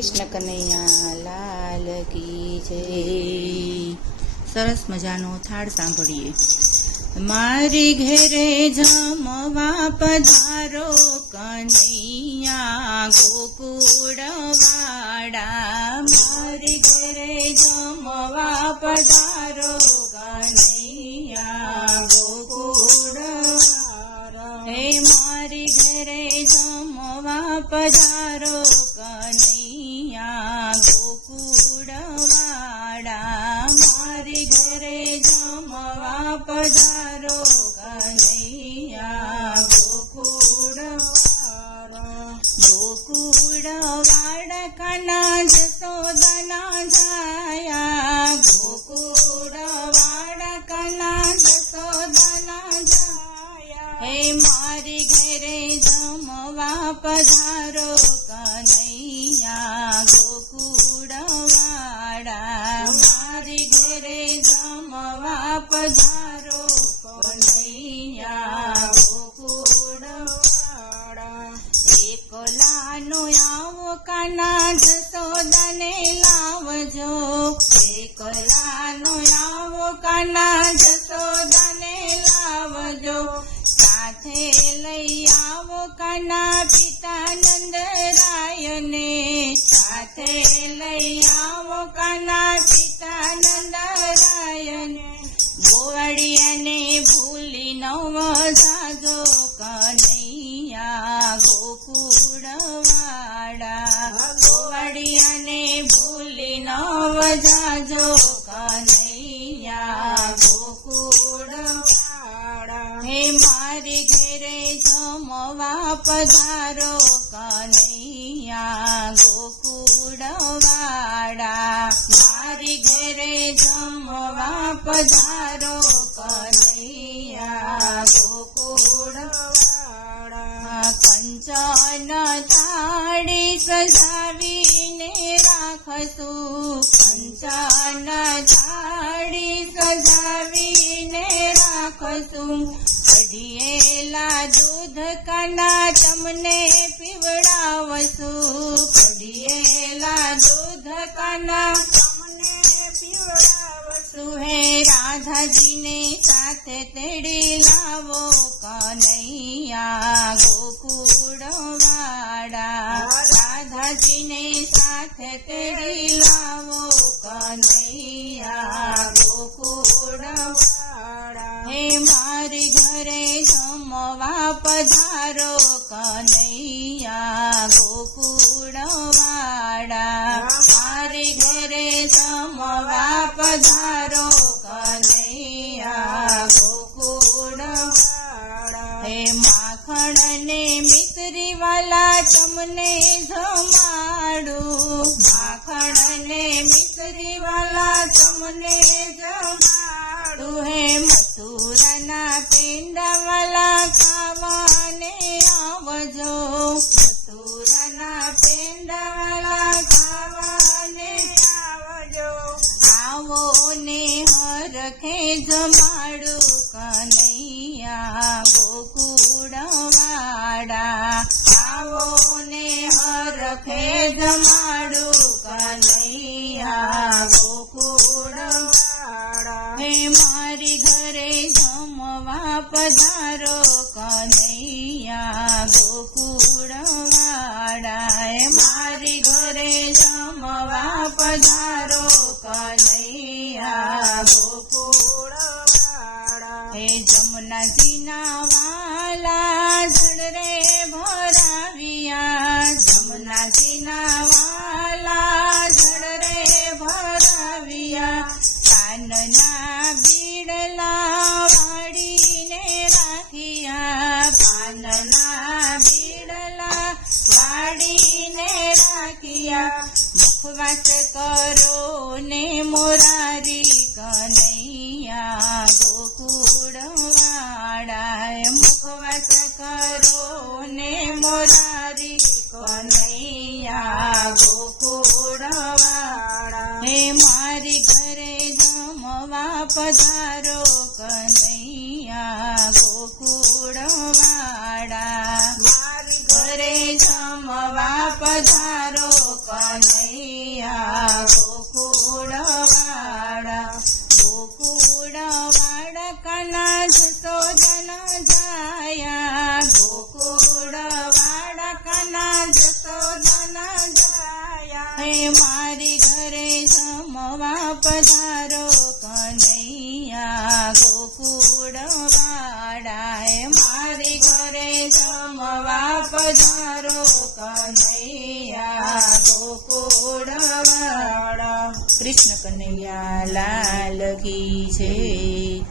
કૃષ્ણ કનૈયા લાલ કી જય। સરસ મજાનો થાળ સાંભળીએ। મારી ઘેરે જમવા પધારો કનૈયા ગોકુળવાડા। મારી ઘેરે જમવા પધારો કનૈયા ગોકુળવાડા। હે મારી ઘેરે જમવા પધારો કનૈયા ગોકુળવાડા। મારી ઘરે જમવા પધારો કનૈયા ગોકુળવાડા। ગોકુળવાડા કાના જસોદાના જાયા। ગોકુળવાડા કાના જસોદાના જાયા। હે મારી ઘરે જમવા પધારો કનૈયા ગોકુળવાડા। મારી ઘરે જમવા પધારો કનૈયા ગોકુળવાડા। એકલાનો આવો કાના જસોદાને લાવજો। એકલાનો આવો કાના જસોદાને લાવજો। સાથે લઈ આવો કાના પિતા નંદરાયને। સાથે લઈ આવો કાના પિતા નંદરાયને। ગોવાળિયાને ભૂલી નવ જાજો કનૈયા ગોકુળવાડા। ગોવાળિયાને ભૂલી નવ જાજો કનૈયા ગોકુળવાડા। હે મારી ઘેરે જમવા પધારો કનૈયા ગોકુળવાડા। મારી ઘેરે જમવા પધારો કનૈયા ગોકુળવાડા। કંચન થાળી સજાવીને રાખશું। કંચન થાળી સજાવીને રાખશું। કઢિયેલા દૂધ કાના તમને પીવડાવશું। કઢિયેલા દૂધ કાના તમને પીવડાવશું। હે રાધાજીને સાથે તેડી લાવો કનૈયા ગોકુળવાડા। રાધાજીને સાથે તેડી લાવો કનૈયા ગોકુળવાડા। હે મારી ઘરે જમવા પધારો કનૈયા ગોકુળવાડા। મારી ઘરે જમવા પધારો કનૈયા ગોકુળવાડા। હે માખણ ને મિશ્રી વાલા તમને જમાડું। માખણ ને મિશ્રી વાલા તમને જમાડું। હે મથુરાના પેંડા વાલા ખાવાને આવજો। મથુરાના પેંડા વાલા ખાવાને આવજો। આવો ને હરખે જમાડું કનૈયા ગોકુળવાડા। આવો ને હરખે જમાડું કનૈયા ગોકુળવાડા। હે મારી ઘરે જમવા પધારો કનૈયા ગોકુળવાડા। હે મારી ઘરે જમવા પધારો કનૈયા ગોકુળવાડા। હે જમનાજીના વાલા જળરે ભરાવ્યા। જમનાજીના વાલા જળરે ભરાવ્યા। પાનના બીડલા વાળીને રાખ્યા। પાનના બીડલા વાળીને રાખ્યા। મુખવાસ કરો ને મોરારી કનૈયા ગોકુળવાડા। મુખવાસ કરો ને મોરારી કનૈયા ગોકુળવાડા। હે મારી ઘરે જમવા પધારો કનૈયા ગોકુળવાડા। મારી ઘરે જમવા પધારો કનૈયા જમવા પધારો કનૈયા ગોકુળ વાળાએ મારી ઘરે જમવા પધારો કનૈયા ગોકુળ વાળા. કૃષ્ણ કનૈયા લાલ કી જય.